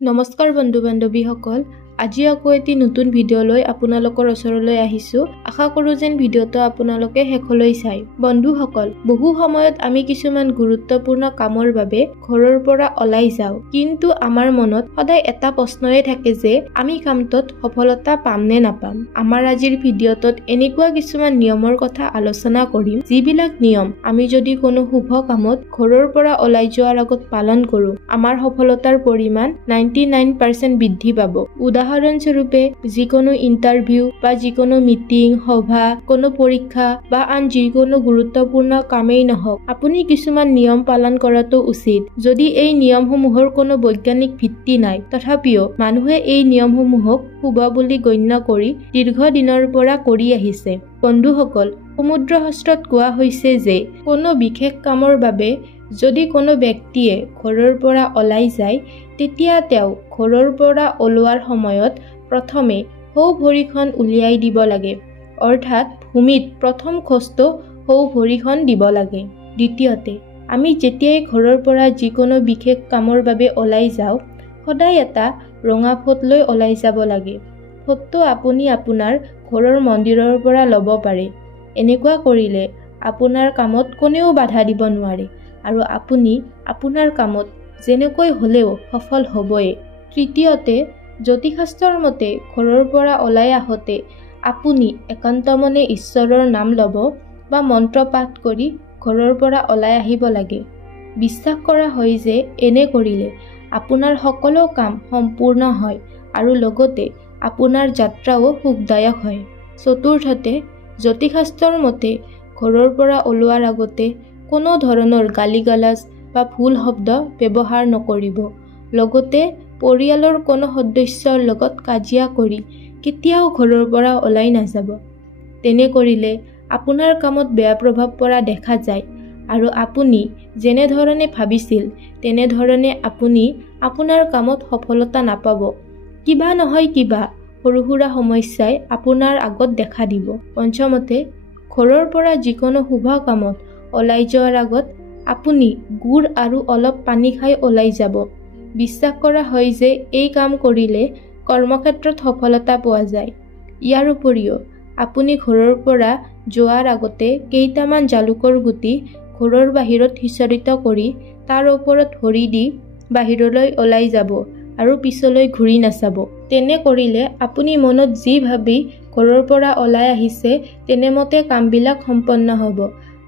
নমস্কাৰ বন্ধু বান্ধৱীসকল, আজি আকৌ এটি নতুন ভিডিঅ' লৈ আপোনালোকৰ ওচৰলৈ আহিছোঁ। আশা কৰোঁ যেন ভিডিঅ'টো আপোনালোকে শেষলৈ চাই। বন্ধুসকল, বহু সময়ত আমি কিছুমান গুৰুত্বপূৰ্ণ কামৰ বাবে ঘৰৰ পৰা ওলাই যাওঁ, কিন্তু আমাৰ মনত সদায় এটা প্ৰশ্নই থাকে যে আমি কামটোত সফলতা পাম নে নাপাম। আমাৰ আজিৰ ভিডিঅ'টোত এনেকুৱা কিছুমান নিয়মৰ কথা আলোচনা কৰিম, যিবিলাক নিয়ম আমি যদি কোনো শুভ কামত ঘৰৰ পৰা ওলাই যোৱাৰ আগত পালন কৰোঁ, আমাৰ সফলতাৰ পৰিমাণ 99% বৃদ্ধি পাব। উদাহৰণস্বৰূপে, যিকোনো ইণ্টাৰভিউ বা যিকোনো মিটিং, সভা, কোনো পৰীক্ষা বা আন যিকোনো গুৰুত্বপূৰ্ণ কামেই নহওক, আপুনি কিছুমান নিয়ম পালন কৰাটো উচিত। যদি এই নিয়মসমূহৰ কোনো বৈজ্ঞানিক ভিত্তি নাই, তথাপিও মানুহে এই নিয়মসমূহক শুভ বুলি গণ্য কৰি দীৰ্ঘদিনৰ পৰা কৰি আহিছে। বন্ধুসকল, সমুদ্ৰ শাস্ত্ৰত কোৱা হৈছে যে কোনো বিশেষ কামৰ বাবে যদি কোনো ব্যক্তিয়ে ঘৰৰ পৰা ওলাই যায়, তেতিয়া তেওঁ ঘৰৰ পৰা ওলোৱাৰ সময়ত প্ৰথমে সোঁ ভৰিখন উলিয়াই দিব লাগে, অৰ্থাৎ ভূমিত প্ৰথম খোজটো সোঁ ভৰিখন দিব লাগে। দ্বিতীয়তে, আমি যেতিয়াই ঘৰৰ পৰা যিকোনো বিশেষ কামৰ বাবে ওলাই যাওঁ, সদায় এটা ৰঙা ফট লৈ ওলাই যাব লাগে। ফটটো আপুনি আপোনাৰ ঘৰৰ মন্দিৰৰ পৰা ল'ব পাৰে। এনেকুৱা কৰিলে আপোনাৰ কামত কোনেও বাধা দিব নোৱাৰে আৰু আপুনি আপোনাৰ কামত যেনেকৈ হ'লেও সফল হ'বই। তৃতীয়তে, জ্যোতিষশাস্ত্ৰৰ মতে ঘৰৰ পৰা ওলাই আহোঁতে আপুনি একান্ত মনে ঈশ্বৰৰ নাম ল'ব বা মন্ত্ৰ পাঠ কৰি ঘৰৰ পৰা ওলাই আহিব লাগে। বিশ্বাস কৰা হয় যে এনে কৰিলে আপোনাৰ সকলো কাম সম্পূৰ্ণ হয় আৰু লগতে আপোনাৰ যাত্ৰাও সুখদায়ক হয়। চতুৰ্থতে, জ্যোতিষশাস্ত্ৰৰ মতে ঘৰৰ পৰা ওলোৱাৰ আগতে কোনো ধৰণৰ গালি-গালাজ বা ভুল শব্দ ব্যৱহাৰ নকৰিব। লগতে পৰিয়ালৰ কোনো সদস্যৰ লগত কাজিয়া কৰি কেতিয়াও ঘৰৰ পৰা ওলাই নাযাব। তেনে কৰিলে আপোনাৰ কামত বেয়া প্ৰভাৱ পৰা দেখা যায় আৰু আপুনি যেনেধৰণে ভাবিছিল তেনেধৰণে আপুনি আপোনাৰ কামত সফলতা নাপাব। কিবা নহয় কিবা সৰু সুৰা সমস্যাই আপোনাৰ আগত দেখা দিব। পঞ্চমতে, ঘৰৰ পৰা যিকোনো শুভ কামত ওলাই যোৱাৰ আগত আপুনি গুড় আৰু অলপ পানী খাই ওলাই যাব। বিশ্বাস কৰা হয় যে এই কাম কৰিলে কৰ্মক্ষেত্ৰত সফলতা পোৱা যায়। ইয়াৰ উপৰিও আপুনি ঘৰৰ পৰা যোৱাৰ আগতে কেইটামান জালুকৰ গুটি ঘৰৰ বাহিৰত সিঁচৰিত কৰি তাৰ ওপৰত ভৰি দি বাহিৰলৈ ওলাই যাব আৰু পিছলৈ ঘূৰি নাচাব। তেনে কৰিলে আপুনি মনত যি ভাবি ঘৰৰ পৰা ওলাই আহিছে তেনেমতে কামবিলাক সম্পন্ন হ'ব।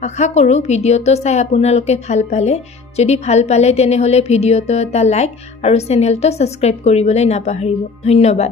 আশা কৰোঁ ভিডিঅ'টো চাই আপোনালোকে ভাল পালে। যদি ভাল পালে তেনেহ'লে ভিডিঅ'টো এটা লাইক আৰু চেনেলটো ছাবস্ক্ৰাইব কৰিবলৈ নাপাহৰিব। ধন্যবাদ।